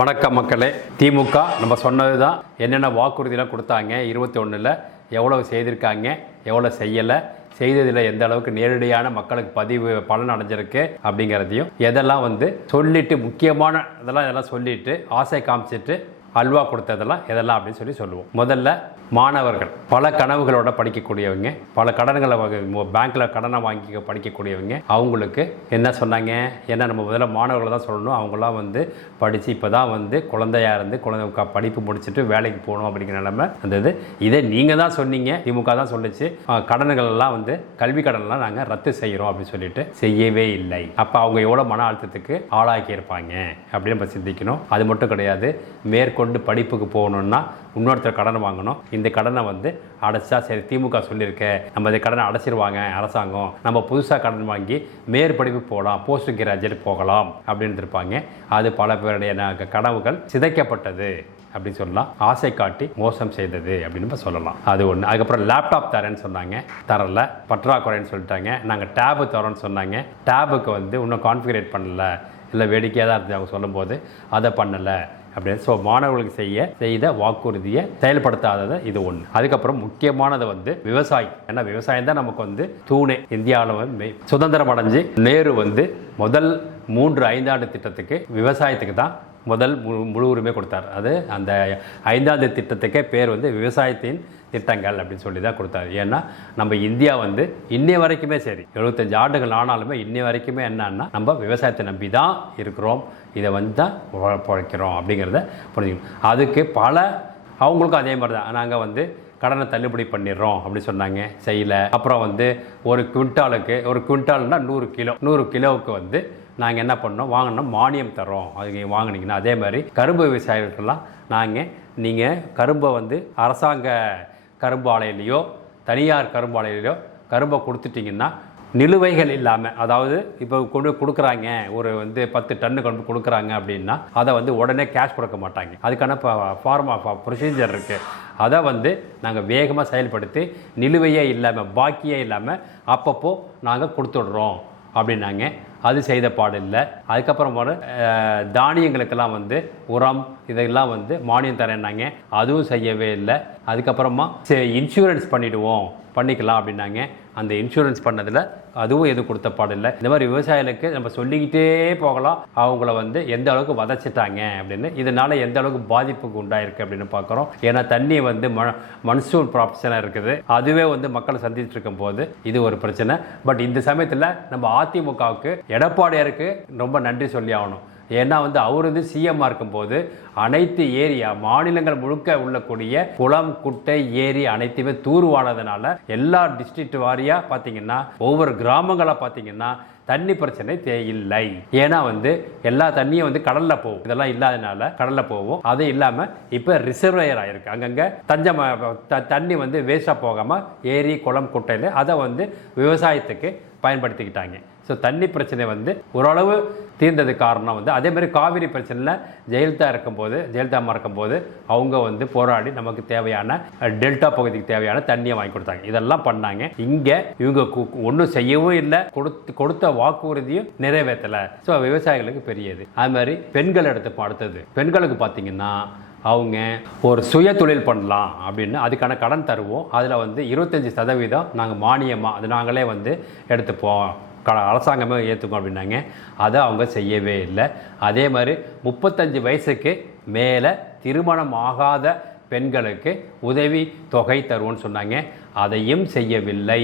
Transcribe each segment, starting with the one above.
வணக்கம் மக்களே. திமுக நம்ம சொன்னது தான். என்னென்ன வாக்குறுதியெல்லாம் கொடுத்தாங்க, 21ல் எவ்வளவு செய்திருக்காங்க, எவ்வளோ செய்யலை, செய்ததில் எந்த அளவுக்கு நேரடியான மக்களுக்கு பலன் அடைஞ்சிருக்கு அப்படிங்கிறதையும் எதெல்லாம் சொல்லிட்டு முக்கியமான இதெல்லாம் சொல்லிட்டு ஆசை காமிச்சிட்டு அல்வா கொடுத்ததெல்லாம் எதெல்லாம் அப்படின்னு சொல்லுவோம். முதல்ல மாணவர்கள் பல கனவுகளோட படிக்கக்கூடியவங்க, பல கடன்களை பேங்க்கில் கடனை வாங்கி படிக்கக்கூடியவங்க, அவங்களுக்கு என்ன சொன்னாங்க, ஏன்னா நம்ம முதல்ல மாணவர்களை தான் சொல்லணும். அவங்களாம் படித்து இப்போ தான் குழந்தையாக இருந்து குழந்தை படிப்பு முடிச்சுட்டு வேலைக்கு போகணும் அப்படிங்கிற நிலைமை வந்தது. இதை நீங்கள் தான் சொன்னீங்க, திமுக தான் சொல்லிச்சு. கடன்கள் எல்லாம் கல்வி கடன்லாம் நாங்கள் ரத்து செய்கிறோம் அப்படின்னு சொல்லிட்டு செய்யவே இல்லை. அப்போ அவங்க எவ்வளோ மன அழுத்தத்துக்கு ஆளாக்கி இருப்பாங்க அப்படின்னு நம்ம சிந்திக்கணும். அது மட்டும் கிடையாது, மேற்கொண்டு படிப்புக்கு போகணுன்னா இன்னொருத்தர் கடனை வாங்கணும். இந்த கடனை அடைச்சா சரி, திமுக சொல்லியிருக்க நம்ம இந்த கடனை அடைச்சிருவாங்க அரசாங்கம், நம்ம புதுசாக கடன் வாங்கி மேற்படிப்பு போகலாம், போஸ்ட் கிராஜுவேட் போகலாம் அப்படின்னு இருப்பாங்க. அது பல பேருடைய கனவுகள் சிதைக்கப்பட்டது அப்படின்னு சொல்லலாம். ஆசை காட்டி மோசம் செய்தது அப்படின்னு சொல்லலாம். அது ஒன்று. அதுக்கப்புறம் லேப்டாப் தரேன்னு சொன்னாங்க, தரல, பற்றாக்குறைன்னு சொல்லிட்டாங்க. நாங்கள் டேபு தரோன்னு சொன்னாங்க, டேபுக்கு இன்னும் கான்ஃபிகரேட் பண்ணல, இல்லை வேடிக்கையாக தான் இருந்துச்சு அவங்க சொல்லும்போது, அதை பண்ணலை அப்படின்னு. ஸோ மாணவர்களுக்கு செய்த வாக்குறுதியை செயல்படுத்தாதது இது ஒன்று. அதுக்கப்புறம் முக்கியமானது விவசாயம். ஏன்னா விவசாயம் தான் நமக்கு தூணே. இந்தியாவில் சுதந்திரம் அடைஞ்சு நேரு முதல் 3 5 திட்டத்துக்கு விவசாயத்துக்கு தான் முதல் முழு உரிமை கொடுத்தார். அது அந்த 5வது திட்டத்துக்கே பேர் விவசாயத்தின் திட்டங்கள் அப்படின்னு சொல்லி தான் கொடுத்தாரு. ஏன்னா நம்ம இந்தியா இன்னைய வரைக்குமே சரி, 75 ஆண்டுகள் ஆனாலுமே இன்னைய வரைக்குமே என்னன்னா நம்ம விவசாயத்தை நம்பி தான் இருக்கிறோம், இதை தான் பிழைக்கிறோம் அப்படிங்கிறத புரிஞ்சுக்கணும். அதுக்கு அவங்களுக்கும் அதே மாதிரி தான் நாங்கள் கடனை தள்ளுபடி பண்ணிடுறோம் அப்படி சொன்னாங்க, செய்யலை. அப்புறம் ஒரு குவிண்டால்னா 100 கிலோவுக்கு நாங்கள் என்ன பண்ணோம், வாங்கினோம், மானியம் தரோம். அது வாங்கினீங்கன்னா அதே மாதிரி கரும்பு விவசாயிகளுக்கெல்லாம் நீங்கள் கரும்பை அரசாங்க கரும்பு ஆலையிலையோ தனியார் கரும்பு ஆலையிலையோ கரும்பை கொடுத்துட்டிங்கன்னா நிலுவைகள் இல்லாமல், அதாவது இப்போ கொண்டு கொடுக்குறாங்க ஒரு 10 டன்னு கொண்டு கொடுக்குறாங்க அப்படின்னா அதை உடனே கேஷ் கொடுக்க மாட்டாங்க. அதுக்கான ப்ரொசீஜர் இருக்குது. அதை நாங்கள் வேகமாக செயல்படுத்தி நிலுவையே இல்லாமல் பாக்கியே இல்லாமல் அப்பப்போ நாங்கள் கொடுத்துடுறோம் அப்படின்னாங்க. அது செய்த பாடு இல்லை. அதுக்கப்புறம் தானியங்களுக்கெல்லாம் உரம் இதெல்லாம் மானியம் தரேன்னாங்க, அதுவும் செய்யவே இல்லை. அதுக்கப்புறமா இன்சூரன்ஸ் பண்ணிக்கலாம் அப்படின்னாங்க. அந்த இன்சூரன்ஸ் பண்ணதில் அதுவும் எதுவும் கொடுத்த பாடு இல்லை. இந்த மாதிரி விவசாயிகளுக்கு நம்ம சொல்லிக்கிட்டே போகலாம், அவங்கள எந்த அளவுக்கு வதச்சிட்டாங்க அப்படின்னு. இதனால் எந்த அளவுக்கு பாதிப்புக்கு உண்டாயிருக்கு அப்படின்னு பார்க்குறோம். ஏன்னா தண்ணி மன்சூன் பிரச்சனை இருக்குது, அதுவே மக்களை சந்திச்சுட்டு இருக்கும் போது இது ஒரு பிரச்சனை. பட் இந்த சமயத்தில் நம்ம அதிமுகவுக்கு எடப்பாடியாருக்கு ரொம்ப நன்றி சொல்லி ஆகணும். ஏன்னா அவர் சிஎம்மாக இருக்கும்போது அனைத்து ஏரியா மாநிலங்கள் முழுக்க உள்ளக்கூடிய குளம் குட்டை ஏரி அனைத்துமே தூர்வானதுனால எல்லா டிஸ்ட்ரிக்ட் வாரியாக பார்த்தீங்கன்னா ஒவ்வொரு கிராமங்களாக பார்த்தீங்கன்னா தண்ணி பிரச்சனை இல்லை. ஏன்னா எல்லா தண்ணியும் கடலில் போகும், இதெல்லாம் இல்லாதனால கடலில் போகும். அது இல்லாமல் இப்போ ரிசர்வயர் ஆகிருக்கு, அங்கங்கே தண்ணி வேஸ்ட்டாக போகாமல் ஏரி குளம் குட்டையில் அதை விவசாயத்துக்கு பயன்படுத்திக்கிட்டாங்க. ஸோ தண்ணி பிரச்சனை ஓரளவு தீர்ந்தது காரணம் அதே மாதிரி காவிரி பிரச்சனையில் ஜெயலலிதா அம்மா இருக்கும்போது அவங்க போராடி நமக்கு தேவையான டெல்டா பகுதிக்கு தேவையான தண்ணியை வாங்கி கொடுத்தாங்க. இதெல்லாம் பண்ணாங்க. இங்கே இவங்க ஒன்றும் செய்யவும் இல்லை, கொடுத்த வாக்குறுதியும் நிறைவேற்றலை. ஸோ விவசாயிகளுக்கு பெரியது. அது மாதிரி பெண்கள் அடுத்தது பெண்களுக்கு பார்த்தீங்கன்னா அவங்க ஒரு சுய தொழில் பண்ணலாம் அப்படின்னு அதுக்கான கடன் தருவோம். அதில் 25% நாங்கள் மானியமாக அது நாங்களே எடுத்துப்போம், அரசாங்கமே ஏற்றுக்கும் அப்படின்னாங்க. அதை அவங்க செய்யவே இல்லை. அதே மாதிரி 35 வயசுக்கு மேலே திருமணம் ஆகாத பெண்களுக்கு உதவி தொகை தருவோன்னு சொன்னாங்க, அதையும் செய்யவில்லை.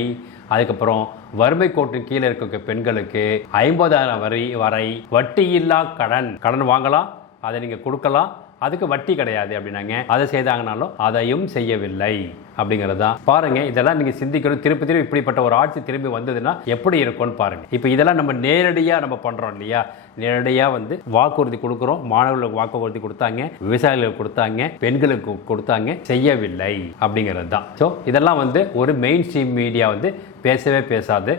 அதுக்கப்புறம் வறுமை கோட்டின் கீழே இருக்க பெண்களுக்கு 50,000 வரை வட்டியில்லா கடன் வாங்கலாம், அதை நீங்கள் கொடுக்கலாம், அதுக்கு வட்டி கிடையாது அப்படின்னாங்க. அதை செய்தாங்கனாலும் அதையும் செய்யவில்லை அப்படிங்கிறது தான். பாருங்க, இதெல்லாம் நீங்க சிந்திக்கணும். திருப்பி இப்படிப்பட்ட ஒரு ஆட்சி திரும்பி வந்ததுன்னா எப்படி இருக்கும்னு பாருங்க. இப்போ இதெல்லாம் நம்ம நேரடியாக நம்ம பண்றோம் இல்லையா, நேரடியாக வாக்குறுதி கொடுக்குறோம். மாணவர்களுக்கு வாக்குறுதி கொடுத்தாங்க, விவசாயிகளுக்கு கொடுத்தாங்க, பெண்களுக்கு கொடுத்தாங்க, செய்யவில்லை அப்படிங்கிறது தான். ஸோ இதெல்லாம் ஒரு மெயின் ஸ்ட்ரீம் மீடியா பேசவே பேசாது.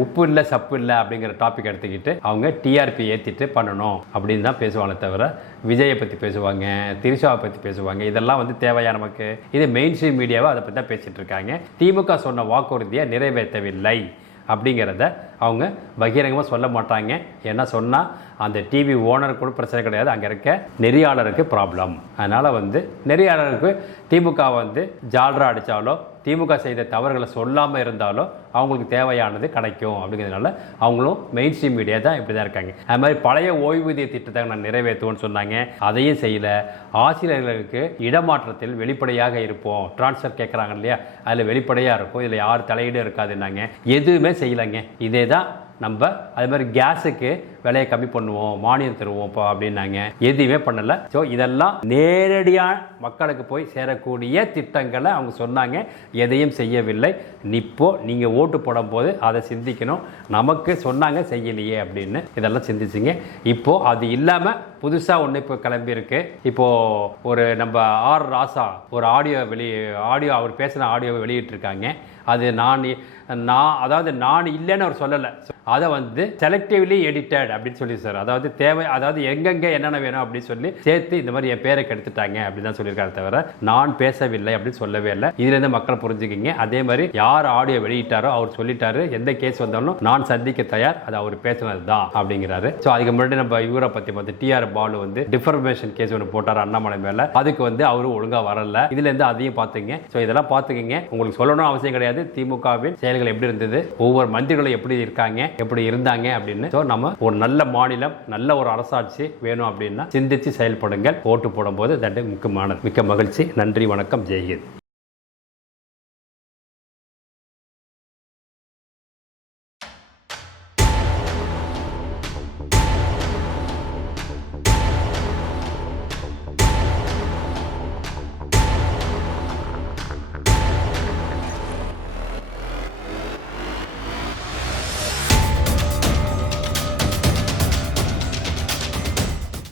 உப்பு இல்லை சப்பு இல்லை அப்படிங்கிற டாபிக் எடுத்துக்கிட்டு அவங்க டிஆர்பி ஏற்றிட்டு பண்ணணும் அப்படின்னு தான் பேசுவாங்க தவிர விஜயை பற்றி பேசுவாங்க, திரிஷாவை பற்றி பேசுவாங்க. இதெல்லாம் தேவையா நமக்கு? இது மெயின் ஸ்ட்ரீம் மீடியாவை அதை பற்றி தான் பேசிகிட்டு இருக்காங்க. திமுக சொன்ன வாக்குறுதியை நிறைவேற்றவில்லை அப்படிங்கிறத அவங்க பகிரங்கமாக சொல்ல மாட்டாங்க. என்ன சொன்னால் அந்த டிவி ஓனர் கூட பிரச்சனை கிடையாது, அங்கே இருக்க நெறியாளருக்கு ப்ராப்ளம். அதனால் நெறியாளருக்கு திமுக ஜால்ரா அடித்தாலோ திமுக செய்த தவறுகளை சொல்லாமல் இருந்தாலோ அவங்களுக்கு தேவையானது கிடைக்கும் அப்படிங்கிறதுனால அவங்களும் மெயின் ஸ்ட்ரீம் மீடியா தான் இப்படி தான் இருக்காங்க. அது மாதிரி பழைய ஓய்வூதிய திட்டத்தை நான் நிறைவேற்றுவோன்னு சொன்னாங்க, அதையும் செய்யலை. ஆசிரியர்களுக்கு இடமாற்றத்தில் வெளிப்படையாக இருப்போம், ட்ரான்ஸ்ஃபர் கேட்குறாங்க இல்லையா, அதில் வெளிப்படையாக இருக்கும், இதில் யார் தலையீடும் இருக்காதுன்னாங்க. எதுவுமே செய்யலைங்க. இதே தான் நம்ம அது மாதிரி கேஸுக்கு விலையை கம்மி பண்ணுவோம், மானியம் தருவோம் அப்படின்னாங்க, எதுவுமே பண்ணலை. ஸோ இதெல்லாம் நேரடியாக மக்களுக்கு போய் சேரக்கூடிய திட்டங்களை அவங்க சொன்னாங்க, எதையும் செய்யவில்லை. இப்போ நீங்கள் ஓட்டு போடும்போது அதை சிந்திக்கணும், நமக்கு சொன்னாங்க செய்யலையே அப்படின்னு இதெல்லாம் சிந்திச்சிங்க. இப்போது அது இல்லாமல் புதுசாக ஒன்று இப்போ கிளம்பியிருக்கு. இப்போது ஒரு நம்ம ஆர் ராசா ஒரு ஆடியோ அவர் பேசின ஆடியோவை வெளியிட்டிருக்காங்க. அது அதாவது நான் இல்லைன்னு அவர் சொல்லலை, அதை செலக்டிவ்லி எடிட்டட் அப்படின்னு சொல்லி சார், அதாவது எங்கெங்கே என்னென்ன வேணும் அப்படின்னு சொல்லி சேர்த்து இந்த மாதிரி என் பேரை கெடுத்துட்டாங்க அப்படின்னு தான் சொல்லியிருக்காரு, தவிர நான் பேசவில்லை அப்படின்னு சொல்லவே இல்லை. இதுலேருந்து மக்கள் புரிஞ்சுக்கிங்க. அதே மாதிரி யார் ஆடியோ வெளியிட்டாரோ அவர் சொல்லிட்டாரு, எந்த கேஸ் வந்தாலும் நான் சந்திக்க தயார், அது அவர் பேசினது தான் அப்படிங்கிறாரு. ஸோ அதுக்கு முன்னாடி நம்ம இவரை பற்றி டிஆர் பாலு டிஃபர்மேஷன் கேஸ் ஒன்று போட்டார் அண்ணாமலை மேலே, அதுக்கு அவரு ஒழுங்காக வரல. இதுலேருந்து அதையும் பார்த்துங்க. ஸோ இதெல்லாம் பார்த்துக்கிங்க. உங்களுக்கு சொல்லணும் அவசியம் கிடையாது திமுகவின் செயல்கள் எப்படி இருந்தது, ஒவ்வொரு மந்திரிகளும் எப்படி இருக்காங்க, எப்படி இருந்தாங்க அப்படின்னு. ஸோ நம்ம ஒரு நல்ல மாநிலம், நல்ல ஒரு அரசாட்சி வேணும் அப்படின்னா சிந்திச்சு செயல்படுங்கள். ஓட்டு போடும்போது தட்டு முக்கியமானது. மிக்க மகிழ்ச்சி. நன்றி, வணக்கம், ஜெய்ஹிந்த்.